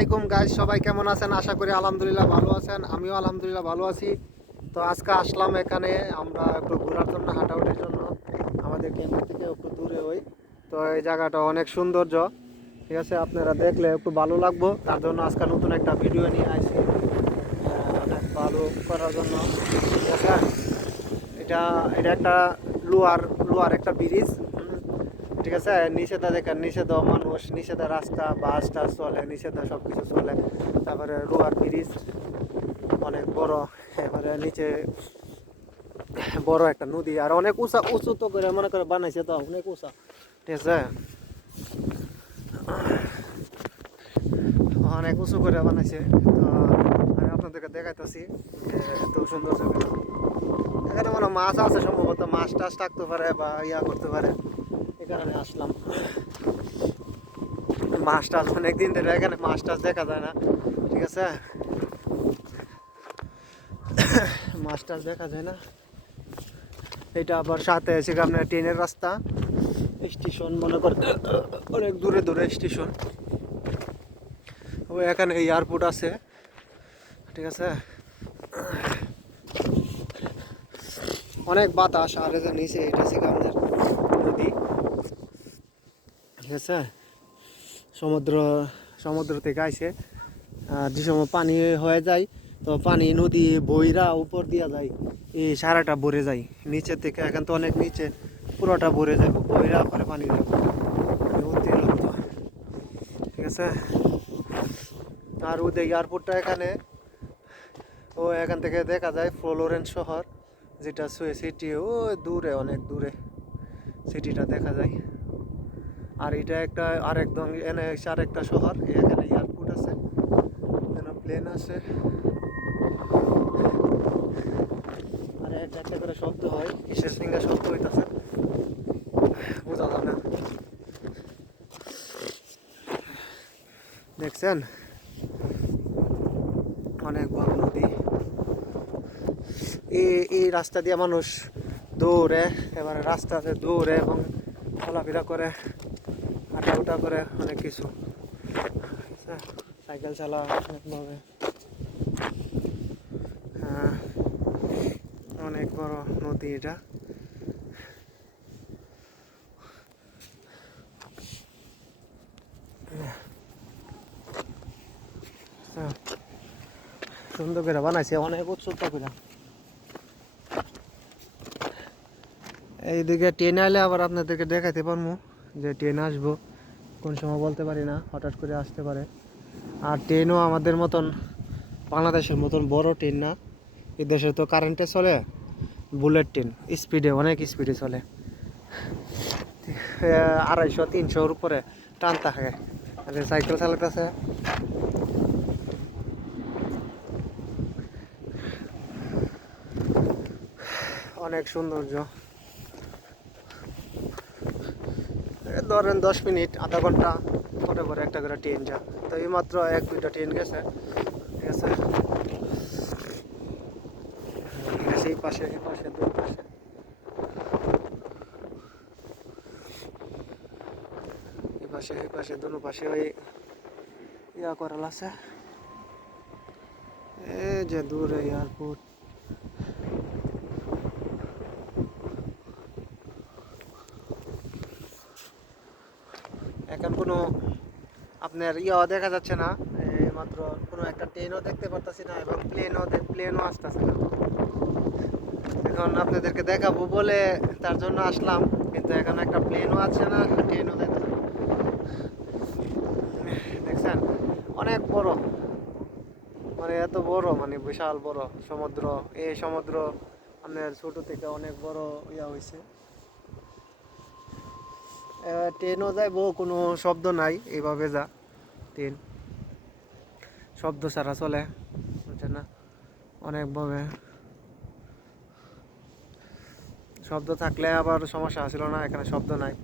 আলাইকুম গাইস, সবাই কেমন আছেন? আশা করি আলহামদুলিল্লাহ ভালো আছেন। আমিও আলহামদুলিল্লাহ ভালো আছি। তো আজকে আসলাম এখানে আমরা একটু ঘোরার জন্য, হাঁটাহাঁটির জন্য। আমাদের ক্যাম্প থেকে একটু দূরে ওই। তো এই জায়গাটা অনেক সৌন্দর্য, ঠিক আছে? আপনারা দেখলে একটু ভালো লাগবো, তার জন্য আজকে নতুন একটা ভিডিও নিয়ে আসি অনেক ভালো করার জন্য, ঠিক আছে? এটা এটা একটা লোহার লোহার একটা ব্রিজ, ঠিক আছে? নিষেধা দেখেন, নিষেধ মানুষ, নিষেধা রাস্তা, বাস টাস চলে, নিষেধা সব কিছু চলে। তারপরে লোহার ব্রিজ অনেক বড়, এবারে নিচে বড় একটা নদী, আর অনেক উঁচা উঁচু তো করে মনে করে বানাইছে, তো অনেক উঁচা, ঠিক আছে? অনেক উঁচু করে বানাইছে। তো আমি আপনাদেরকে দেখাইতেছি যে এত সুন্দর জায়গা। এখানে মানে মাছ আছে, সম্ভবত মাছ টাছ থাকতে পারে বা ইয়া করতে পারে, এই কারণে আসলাম। মাছ টাছ অনেকদিন ধরে এখানে মাছ টাছ দেখা যায় না, ঠিক আছে? মাছ টাছ দেখা যায় না। এটা আবার সাথে আছে আপনার ট্রেনের রাস্তা, স্টেশন মনে করেন অনেক দূরে দূরে স্টেশন। ওই এখানে এয়ারপোর্ট আছে, ঠিক আছে? অনেক বাতাস, আর এই যে নিচে এটা আছে আপনার নদী, ঠিক আছে? সমুদ্র সমুদ্র থেকে আইছে। যে সময় পানি হয়ে যায়, তো পানি নদী বইরা উপর দিয়া যায়, এই সারাটা ভরে যায় নিচে থেকে। এখন তো অনেক নিচে, পুরোটা ভরে যায়, বইরা পরে পানি যাবে অতিরিক্ত, ঠিক আছে? আর ওদের এয়ারপোর্টটা এখানে, ও এখান থেকে দেখা যায় ফ্লোরেন্স শহর, যেটা সিটি ও দূরে, অনেক দূরে সিটিটা দেখা যায়। আর এটা একটা আর একদম এনে আরেকটা শহর, এখানে এয়ারপোর্ট আছে, এখানে প্লেন আছে। আর একটা একটা করে শব্দ হয়, কিসের সিঙ্গা শব্দ হইতেছে বোঝা যায় না, দেখছেন? অনেক বড় নদী। এই রাস্তা দিয়ে মানুষ দৌড়ে, এবারে রাস্তাতে দৌড়ে এবং চলাফেরা করে, হাঁটাউটা করে, অনেক কিছু, সাইকেল চালা অনেকভাবে। হ্যাঁ, অনেক বড় নদী এটা। সুন্দর করে বানাইছে, অনেক উচ্চতা করে। এইদিকে ট্রেন আইলে আবার আপনাদেরকে দেখাইতে পারবো যে ট্রেন আসবো কোন সময় বলতে পারি না, হঠাৎ করে আসতে পারে। আর ট্রেনও আমাদের মতন, বাংলাদেশের মতন বড় ট্রেন না। এই দেশে তো কারেন্টে চলে, বুলেট ট্রেন, স্পিডে, অনেক স্পিডে চলে। 250-300-র উপরে টান থাকে। আর সাইকেল চালাতেছে, অনেক সৌন্দর্য। ধরেন 10 মিনিট, আধা ঘন্টা পরে পরে একটা করে ট্রেন যা। তো এই মাত্র 1-2টা ট্রেন গেছে, ঠিক আছে? এই পাশে, এই পাশে, দুই পাশে, এই পাশে, এই পাশে, দুনো পাশে ওই ইয়া করাল আছে। এই যে দূরে এয়ারপোর্ট। এখন কোনো আপনার ইয়াও দেখা যাচ্ছে না, মাত্র কোনো একটা ট্রেনও দেখতে পারতাছি না, এবং প্লেনও আসতেছে না। এখন আপনাদেরকে দেখাবো বলে তার জন্য আসলাম, কিন্তু এখন একটা প্লেনও আছে না, ট্রেনও দেখতে না। দেখছেন? অনেক বড়, মানে এত বড়, মানে বিশাল বড় সমুদ্র। এই সমুদ্র আপনার ছোট থেকে অনেক বড় ইয়া হয়েছে। ট্রেনও যাইবো, কোনো শব্দ নাই, এইভাবে যা ট্রেন, শব্দ ছাড়া চলে, বুঝছেন না? অনেকভাবে শব্দ থাকলে আবার সমস্যা ছিল না, এখানে শব্দ নাই।